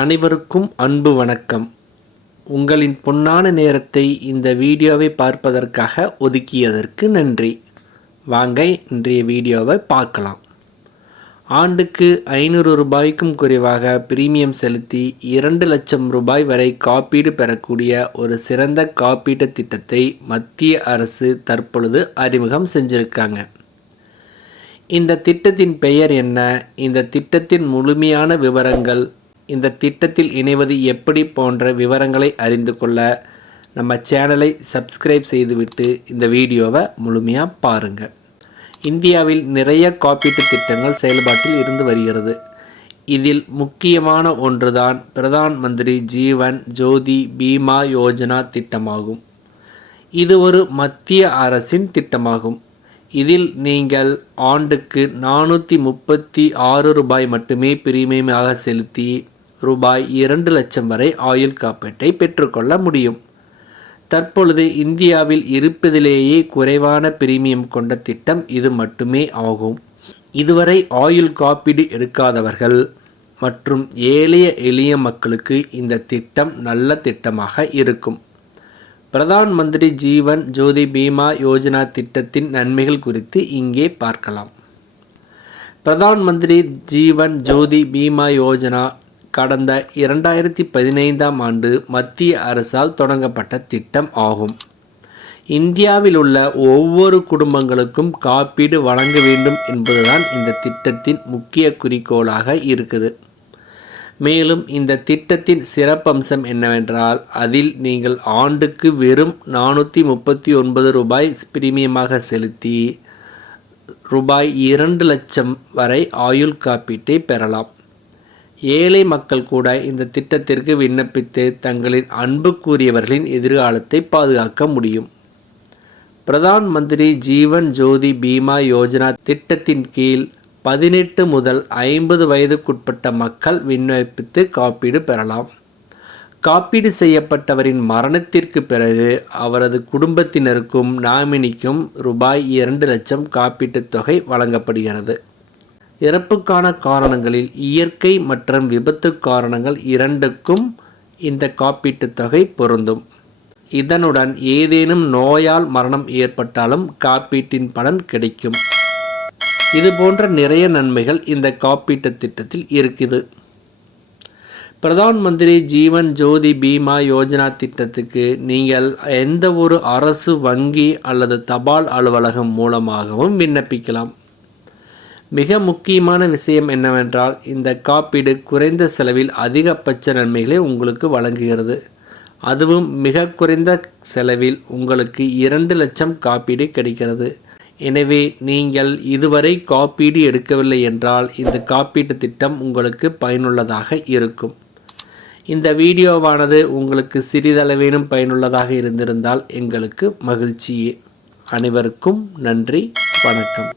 அனைவருக்கும் அன்பு வணக்கம். உங்களின் பொன்னான நேரத்தை இந்த வீடியோவை பார்ப்பதற்காக ஒதுக்கியதற்கு நன்றி. வாங்க இன்றைய வீடியோவை பார்க்கலாம். ஆண்டுக்கு 500 ரூபாய்க்கும் குறைவாக பிரீமியம் செலுத்தி 2 லட்சம் ரூபாய் வரை காப்பீடு பெறக்கூடிய ஒரு சிறந்த காப்பீட்டு திட்டத்தை மத்திய அரசு தற்பொழுது அறிமுகம் செஞ்சிருக்காங்க. இந்த திட்டத்தின் பெயர் என்ன, இந்த திட்டத்தின் முழுமையான விவரங்கள், இந்த திட்டத்தில் இணைவது எப்படி போன்ற விவரங்களை அறிந்து கொள்ள நம்ம சேனலை சப்ஸ்கிரைப் செய்துவிட்டு இந்த வீடியோவை முழுமையாக பாருங்கள். இந்தியாவில் நிறைய காப்பீட்டு திட்டங்கள் செயல்பாட்டில் இருந்து வருகிறது. இதில் முக்கியமான ஒன்றுதான் பிரதான் மந்திரி ஜீவன் ஜோதி பீமா யோஜனா திட்டமாகும். இது ஒரு மத்திய அரசின் திட்டமாகும். இதில் நீங்கள் ஆண்டுக்கு 436 ரூபாய் மட்டுமே பிரீமியமாக செலுத்தி ரூபாய் 2 லட்சம் வரை ஆயுள் காப்பீட்டை பெற்றுக்கொள்ள முடியும். தற்பொழுது இந்தியாவில் இருப்பதிலேயே குறைவான பிரீமியம் கொண்ட திட்டம் இது மட்டுமே ஆகும். இதுவரை ஆயுள் காப்பீடு எடுக்காதவர்கள் மற்றும் ஏழை எளிய மக்களுக்கு இந்த திட்டம் நல்ல திட்டமாக இருக்கும். பிரதான் மந்திரி ஜீவன் ஜோதி பீமா யோஜனா திட்டத்தின் நன்மைகள் குறித்து இங்கே பார்க்கலாம். பிரதான் மந்திரி ஜீவன் ஜோதி பீமா யோஜனா கடந்த 2015ஆம் ஆண்டு மத்திய அரசால் தொடங்கப்பட்ட திட்டம் ஆகும். இந்தியாவில் உள்ள ஒவ்வொரு குடும்பங்களுக்கும் காப்பீடு வழங்க வேண்டும் என்பதுதான் இந்த திட்டத்தின் முக்கிய குறிக்கோளாக இருக்குது. மேலும் இந்த திட்டத்தின் சிறப்பம்சம் என்னவென்றால், அதில் நீங்கள் ஆண்டுக்கு வெறும் 439 ரூபாய் பிரீமியமாக செலுத்தி ரூபாய் 2 லட்சம் வரை ஆயுள் காப்பீட்டை பெறலாம். ஏழை மக்கள் கூட இந்த திட்டத்திற்கு விண்ணப்பித்து தங்களின் அன்புக்குரியவர்களின் எதிர்காலத்தை பாதுகாக்க முடியும். பிரதான் மந்திரி ஜீவன் ஜோதி பீமா யோஜனா திட்டத்தின் கீழ் 18 முதல் 50 வயதுக்குட்பட்ட மக்கள் விண்ணப்பித்து காப்பீடு பெறலாம். காப்பீடு செய்யப்பட்டவரின் மரணத்திற்கு பிறகு அவரது குடும்பத்தினருக்கும் நாமினிக்கும் ரூபாய் 2 லட்சம் காப்பீட்டுத் தொகை வழங்கப்படுகிறது. இறப்புக்கான காரணங்களில் இயற்கை மற்றும் விபத்து காரணங்கள் இரண்டுக்கும் இந்த காப்பீட்டுத் தொகை பொருந்தும். இதனுடன் ஏதேனும் நோயால் மரணம் ஏற்பட்டாலும் காப்பீட்டின் பலன் கிடைக்கும். இது போன்ற நிறைய நன்மைகள் இந்த காப்பீட்டு திட்டத்தில் இருக்குது. பிரதான் மந்திரி ஜீவன் ஜோதி பீமா யோஜனா திட்டத்துக்கு நீங்கள் எந்த ஒரு அரசு வங்கி அல்லது தபால் அலுவலகம் மூலமாகவும் விண்ணப்பிக்கலாம். மிக முக்கியமான விஷயம் என்னவென்றால், இந்த காப்பீடு குறைந்த செலவில் அதிகபட்ச நன்மைகளை உங்களுக்கு வழங்குகிறது. அதுவும் மிக குறைந்த செலவில் உங்களுக்கு 2 லட்சம் காப்பீடு கிடைக்கிறது. எனவே நீங்கள் இதுவரை காப்பீடு எடுக்கவில்லை என்றால் இந்த காப்பீட்டு திட்டம் உங்களுக்கு பயனுள்ளதாக இருக்கும். இந்த வீடியோவானது உங்களுக்கு சிறிதளவேனும் பயனுள்ளதாக இருந்திருந்தால் எங்களுக்கு மகிழ்ச்சியே. அனைவருக்கும் நன்றி, வணக்கம்.